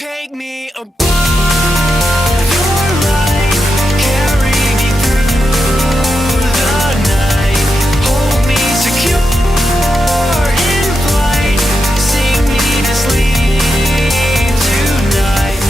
Take me above your light, carry me through the night, hold me secure in flight, sing me to sleep tonight.